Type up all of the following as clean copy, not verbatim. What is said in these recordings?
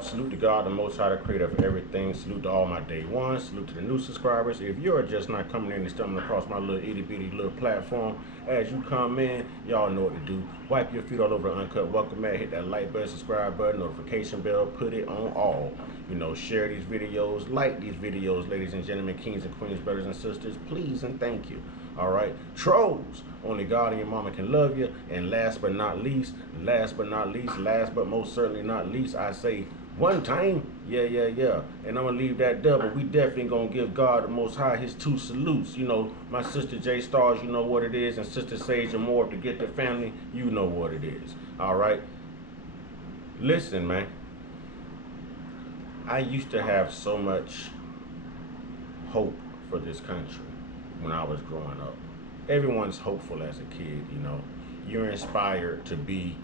Salute to God, the Most High, the Creator of everything. Salute to all my day ones. Salute to the new subscribers. If you're just not coming in and stumbling across my little itty bitty little platform, as you come in, y'all know what to do. Wipe your feet all over the Uncut welcome mat. Hit that like button, subscribe button, notification bell. Put it on all. Share these videos, like these videos, ladies and gentlemen, kings and queens, brothers and sisters. Please and thank you. All right, trolls. Only God and your mama can love you. And last but not least, last but most certainly not least, I say one time, yeah. And I'm gonna leave that there, but we definitely gonna give God the Most High his two salutes. My sister J Stars, you know what it is, and Sister Sage and more to get the family, you know what it is. All right. Listen, man. I used to have so much hope for this country when I was growing up. Everyone's hopeful as a kid, You're inspired to be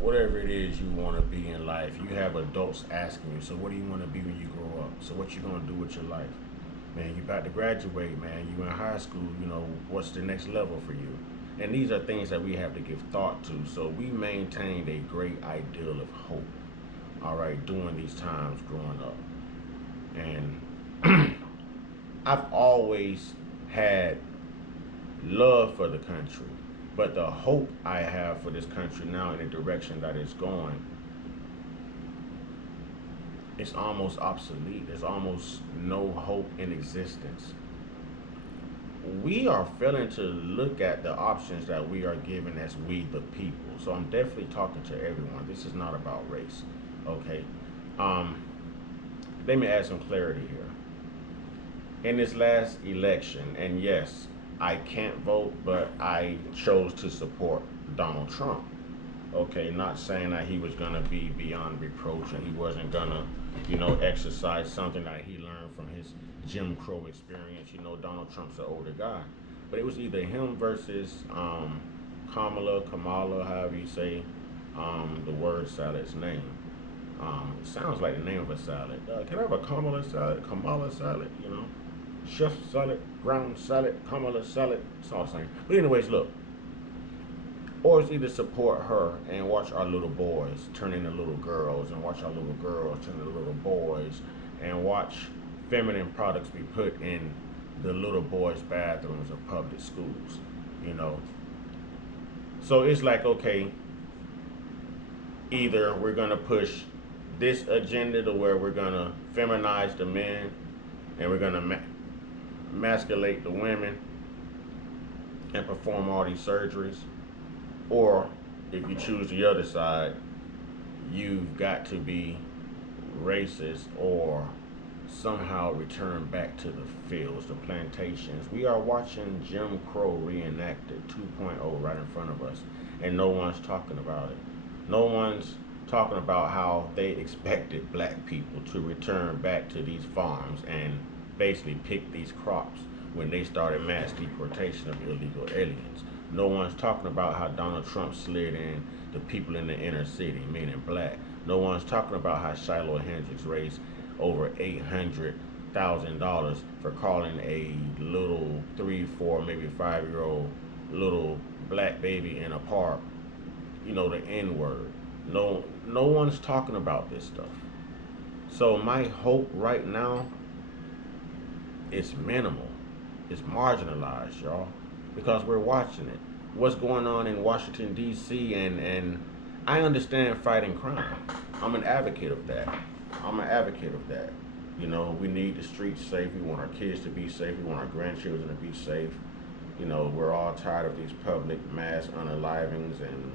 whatever it is you want to be in life. You have adults asking you, so what do you want to be when you grow up? So what you going to do with your life? Man, you about to graduate, man. You in high school, what's the next level for you? And these are things that we have to give thought to. So we maintained a great ideal of hope, all right, during these times growing up. And I've always had love for the country, but the hope I have for this country now in the direction that it's going, it's almost obsolete. There's almost no hope in existence. We are failing to look at the options that we are given as we the people. So I'm definitely talking to everyone. This is not about race, okay? Let me add some clarity here. In this last election, and yes, I can't vote, but I chose to support Donald Trump. Okay, not saying that he was gonna be beyond reproach and he wasn't gonna, exercise something that he learned from his Jim Crow experience. Donald Trump's an older guy, but it was either him versus Kamala, however you say the word salad's name. It sounds like the name of a salad. Can I have a Kamala salad? Chef salad, ground salad, Kamala salad, it's all the same. But anyways, look. Or it's either support her and watch our little boys turn into little girls, and watch our little girls turn into little boys, and watch feminine products be put in the little boys' bathrooms of public schools, So it's like, okay, either we're gonna push this agenda to where we're gonna feminize the men and we're gonna emasculate the women and perform all these surgeries, or if you choose the other side, you've got to be racist or somehow return back to the fields, the plantations. We are watching Jim Crow reenacted 2.0 right in front of us, and no one's talking about it. No one's talking about how they expected black people to return back to these farms and basically pick these crops when they started mass deportation of illegal aliens. No one's talking about how Donald Trump slid in the people in the inner city, meaning black. No one's talking about how Shiloh Hendricks raised over $800,000 for calling a little 3, 4, maybe 5-year-old little black baby in a park, the N-word. No one's talking about this stuff. So my hope right now is minimal. It's marginalized, y'all, because we're watching it. What's going on in Washington, D.C., and I understand fighting crime. I'm an advocate of that. We need the streets safe. We want our kids to be safe. We want our grandchildren to be safe. We're all tired of these public mass unalivings and,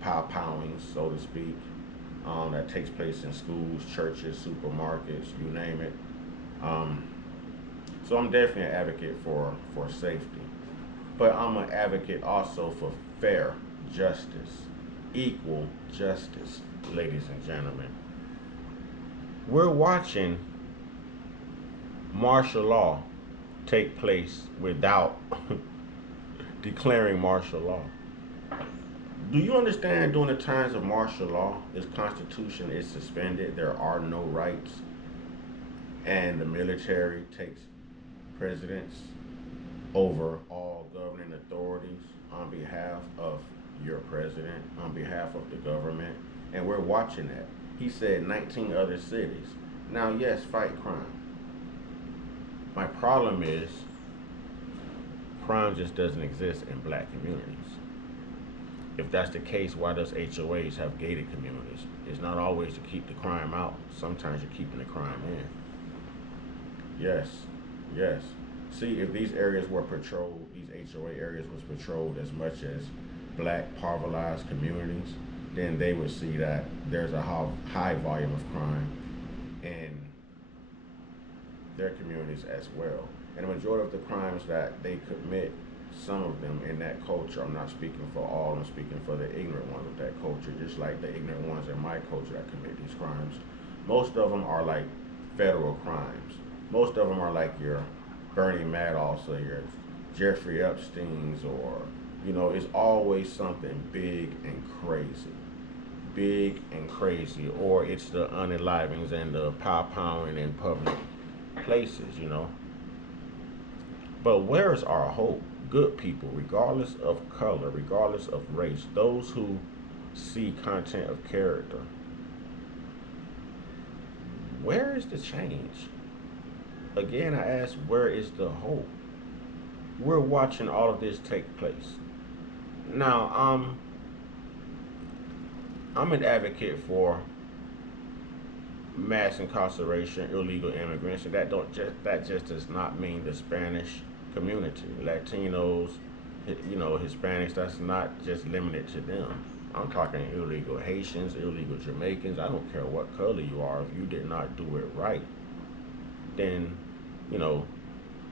pow-powings, so to speak, that takes place in schools, churches, supermarkets, you name it. So I'm definitely an advocate for safety. But I'm an advocate also for fair justice, equal justice, ladies and gentlemen. We're watching martial law take place without declaring martial law. Do you understand during the times of martial law, this constitution is suspended, there are no rights, and the military takes precedence over all governing authorities on behalf of your president, on behalf of the government, and we're watching that. He said 19 other cities. Now, yes, fight crime. My problem is crime just doesn't exist in black communities. If that's the case, why does HOAs have gated communities? It's not always to keep the crime out. Sometimes you're keeping the crime in. Yes, yes. See, if these areas were patrolled, these HOA areas was patrolled as much as black impoverished communities, then they would see that there's a high volume of crime in their communities as well. And the majority of the crimes that they commit, some of them in that culture, I'm not speaking for all, I'm speaking for the ignorant ones of that culture, just like the ignorant ones in my culture that commit these crimes. Most of them are like federal crimes. Most of them are like your Bernie Madoffs or your Jeffrey Epstein's, or, it's always something big and crazy. Big and crazy. Or it's the unalivings and the pow powing in public places. But where's our hope? Good people, regardless of color, regardless of race, those who see content of character, where is the change? Again, I ask, where is the hope? We're watching all of this take place. Now, I'm an advocate for mass incarceration, illegal immigrants, and that just does not mean the Spanish community, Latinos, Hispanics. That's not just limited to them. I'm talking illegal Haitians, illegal Jamaicans. I don't care what color you are. If you did not do it right, then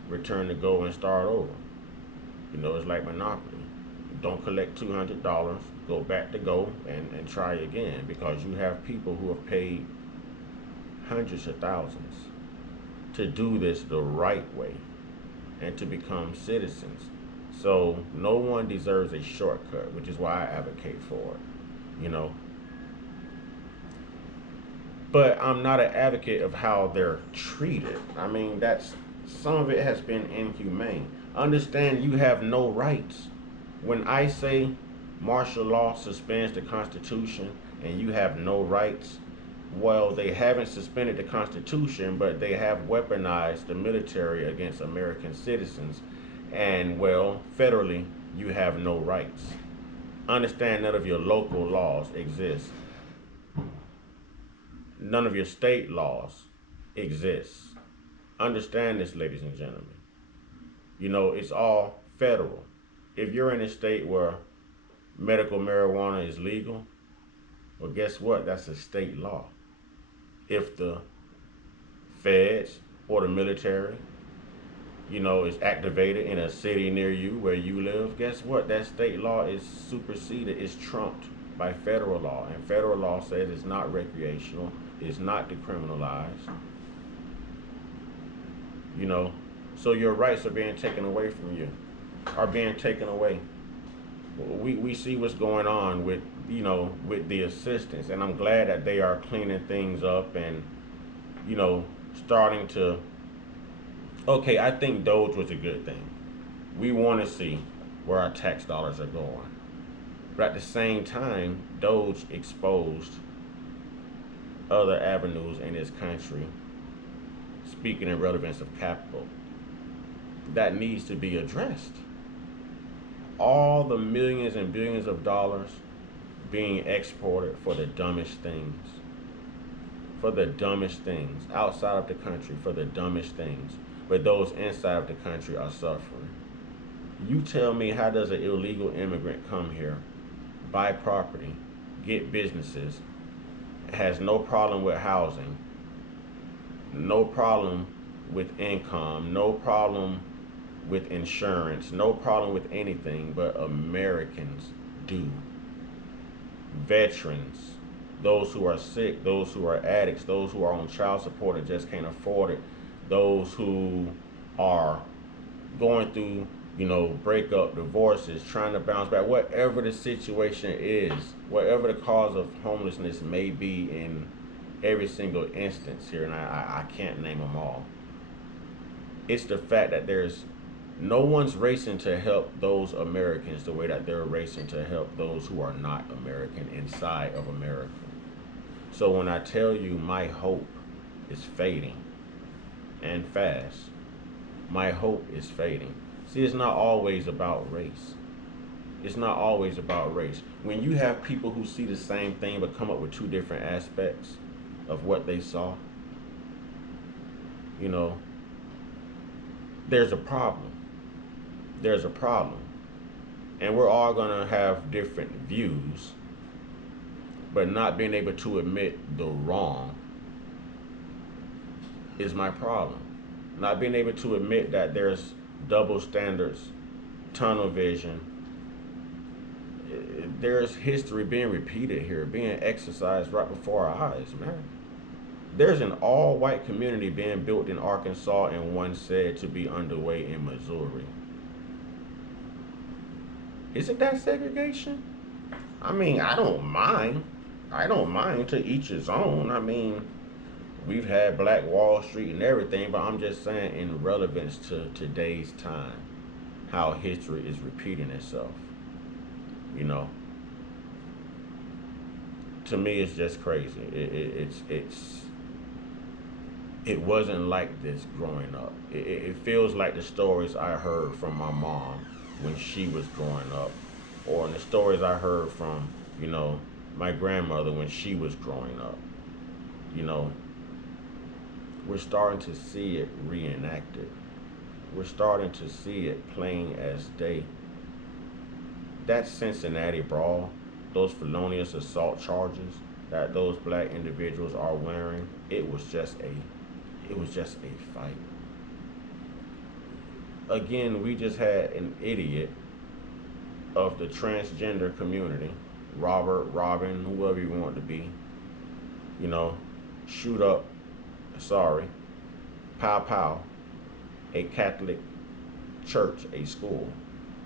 return to go and start over. It's like Monopoly. Don't collect $200. Go back to go and try again, because you have people who have paid hundreds of thousands to do this the right way and to become citizens. So no one deserves a shortcut, which is why I advocate for it. But I'm not an advocate of how they're treated. I mean, some of it has been inhumane. Understand, you have no rights. When I say martial law suspends the Constitution and you have no rights, well, they haven't suspended the Constitution, but they have weaponized the military against American citizens. And, well, federally, you have no rights. Understand, none of your local laws exist. None of your state laws exist. Understand this, ladies and gentlemen. It's all federal. If you're in a state where medical marijuana is legal, well, guess what? That's a state law. If the feds or the military, is activated in a city near you where you live, guess what? That state law is superseded, is trumped by federal law. And federal law says it's not recreational, it's not decriminalized. So your rights are being taken away from you, are being taken away. We see what's going on with the assistance, and I'm glad that they are cleaning things up and starting to. Okay, I think Doge was a good thing. We want to see where our tax dollars are going, but at the same time, Doge exposed other avenues in this country. Speaking in relevance of capital, that needs to be addressed. All the millions and billions of dollars being exported for the dumbest things. For the dumbest things. Outside of the country, for the dumbest things. But those inside of the country are suffering. You tell me, how does an illegal immigrant come here, buy property, get businesses, has no problem with housing, no problem with income, no problem with insurance, no problem with anything, but Americans do. Veterans, those who are sick, those who are addicts, those who are on child support and just can't afford it, those who are going through, breakup, divorces, trying to bounce back, whatever the situation is, whatever the cause of homelessness may be in every single instance here, and I can't name them all. It's the fact that no one's racing to help those Americans the way that they're racing to help those who are not American inside of America. So when I tell you my hope is fading and fast, my hope is fading. See, it's not always about race. It's not always about race. When you have people who see the same thing but come up with two different aspects of what they saw, you know, there's a problem. There's a problem. And we're all going to have different views, but not being able to admit the wrong is my problem. Not being able to admit that there's double standards, tunnel vision. There's history being repeated here, being exercised right before our eyes, man. There's an all-white community being built in Arkansas and one said to be underway in Missouri. Isn't that segregation? I mean, I don't mind. I don't mind, to each his own. I mean, we've had Black Wall Street and everything, but I'm just saying in relevance to today's time, how history is repeating itself. You know, to me, it's just crazy. It wasn't like this growing up. It feels like the stories I heard from my mom when she was growing up, or in the stories I heard from, you know, my grandmother when she was growing up. You know, we're starting to see it reenacted. We're starting to see it plain as day. That Cincinnati brawl, those felonious assault charges that those black individuals are wearing, it was just a fight. Again, we just had an idiot of the transgender community, Robert, Robin, whoever you want to be, you know, shoot up, sorry, pow pow, a Catholic church, a school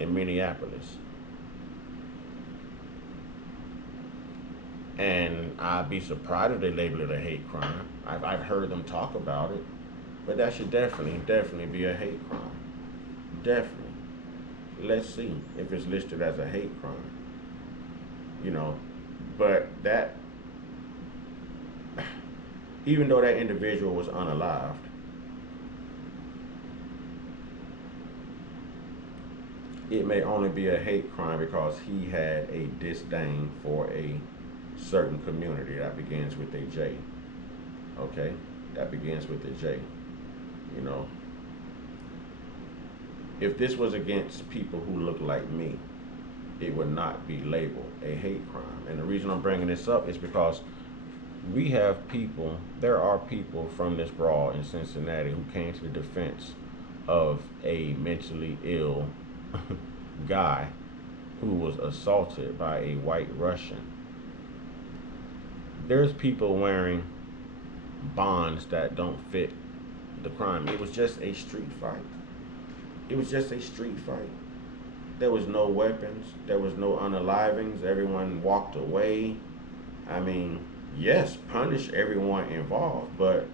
in Minneapolis. And I'd be surprised if they label it a hate crime. I've heard them talk about it, but that should definitely be a hate crime. Definitely. Let's see if it's listed as a hate crime. You know, but that, even though that individual was unalived, it may only be a hate crime because he had a disdain for a certain community that begins with a J. Okay? That begins with a J. You know, if this was against people who look like me, it would not be labeled a hate crime. And the reason I'm bringing this up is because there are people from this brawl in Cincinnati who came to the defense of a mentally ill guy who was assaulted by a white Russian. There's people wearing bonds that don't fit the crime. It was just a street fight. It was just a street fight. There was no weapons. There was no unalivings. Everyone walked away. I mean, yes, punish everyone involved, but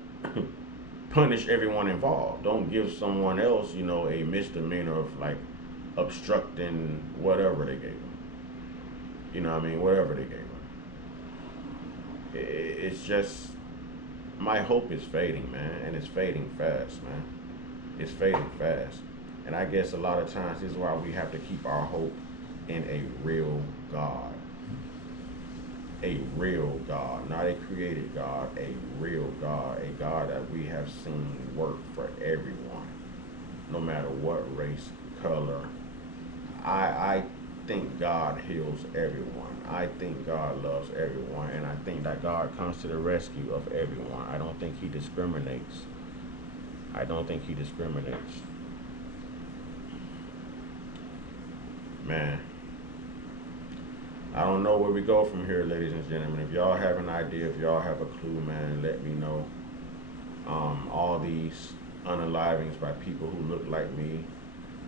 punish everyone involved. Don't give someone else, you know, a misdemeanor of like obstructing whatever they gave them. You know what I mean? Whatever they gave them. It's just, my hope is fading, man, and it's fading fast, man. It's fading fast. And I guess a lot of times this is why we have to keep our hope in a real God. A real God, not a created God, a real God, a God that we have seen work for everyone, no matter what race, color. I think God heals everyone. I think God loves everyone, and I think that God comes to the rescue of everyone. I don't think he discriminates. I don't think he discriminates. Man, I don't know where we go from here, ladies and gentlemen. If y'all have an idea, if y'all have a clue, man, let me know. All these unalivings by people who look like me,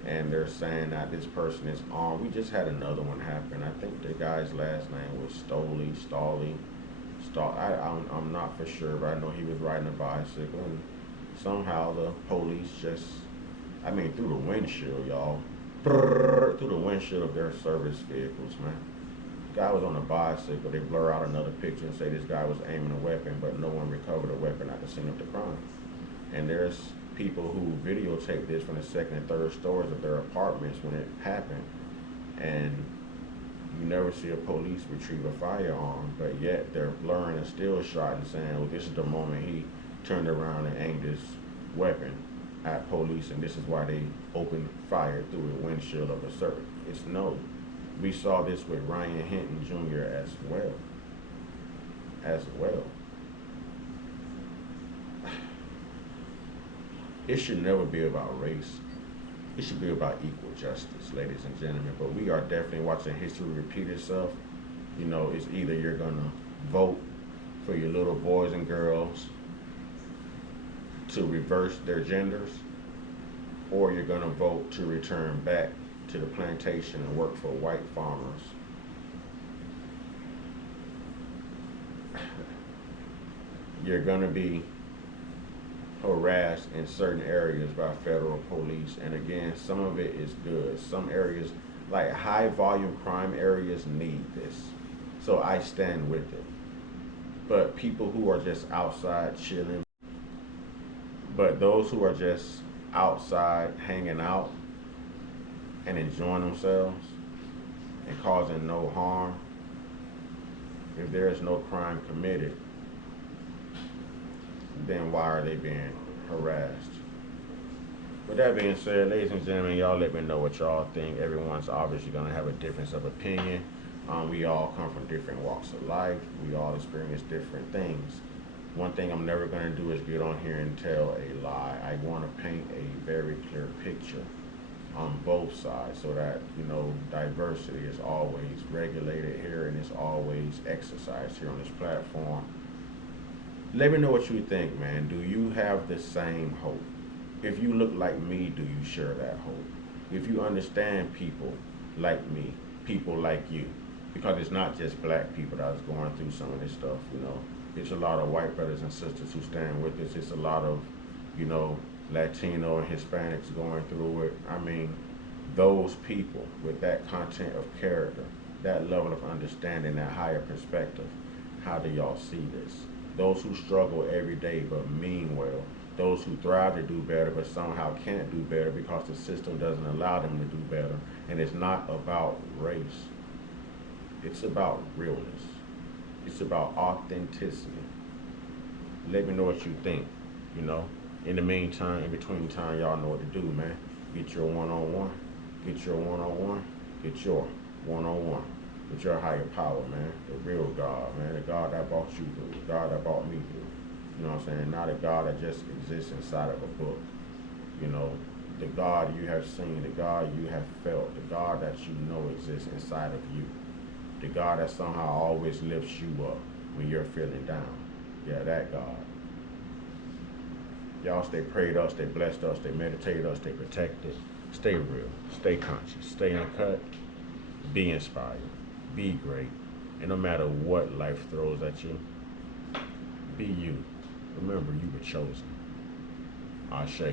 and they're saying that this person is armed. We just had another one happen. I think the guy's last name was Stoley. I'm not for sure, but I know he was riding a bicycle, and somehow the police just, through the windshield, y'all. Through the windshield of their service vehicles, man. Guy was on a bicycle. They blur out another picture and say this guy was aiming a weapon, but no one recovered a weapon at the scene of the crime. And there's people who videotape this from the second and third stories of their apartments when it happened. And you never see a police retrieve a firearm, but yet they're blurring a still shot and saying, well, this is the moment he turned around and aimed his weapon at police, and this is why they opened fire through the windshield of a certain. It's no. We saw this with Ryan Hinton Jr. as well. It should never be about race. It should be about equal justice, ladies and gentlemen. But we are definitely watching history repeat itself. You know, it's either you're gonna vote for your little boys and girls to reverse their genders, or you're gonna vote to return back to the plantation and work for white farmers. You're gonna be harassed in certain areas by federal police, and again, some of it is good. Some areas, like high volume crime areas, need this. So I stand with it. But people who are just outside chilling, but those who are just outside hanging out and enjoying themselves and causing no harm, if there is no crime committed, then why are they being harassed? With that being said, ladies and gentlemen, y'all let me know what y'all think. Everyone's obviously going to have a difference of opinion. We all come from different walks of life. We all experience different things. One thing I'm never going to do is get on here and tell a lie. I want to paint a very clear picture on both sides so that, you know, diversity is always regulated here and is always exercised here on this platform. Let me know what you think, man. Do you have the same hope? If you look like me, do you share that hope? If you understand people like me, people like you, because it's not just black people that's going through some of this stuff, you know. It's a lot of white brothers and sisters who stand with us. It's a lot of, you know, Latino and Hispanics going through it. I mean, those people with that content of character, that level of understanding, that higher perspective, how do y'all see this? Those who struggle every day but mean well. Those who thrive to do better but somehow can't do better because the system doesn't allow them to do better. And it's not about race. It's about realness. It's about authenticity. Let me know what you think, you know. In the meantime, in between time, y'all know what to do, man. Get your one-on-one. Get your one-on-one. Get your one-on-one with your higher power, man. The real God, man. The God that brought you through. The God that brought me through. You know what I'm saying? Not a God that just exists inside of a book. You know, the God you have seen, the God you have felt, the God that you know exists inside of you. The God that somehow always lifts you up when you're feeling down. Yeah, that God. Y'all stay prayed up, stay blessed up, stay meditated up, stay protected, stay real, stay conscious, stay uncut, be inspired, be great. And no matter what life throws at you, be you. Remember, you were chosen. Ashe.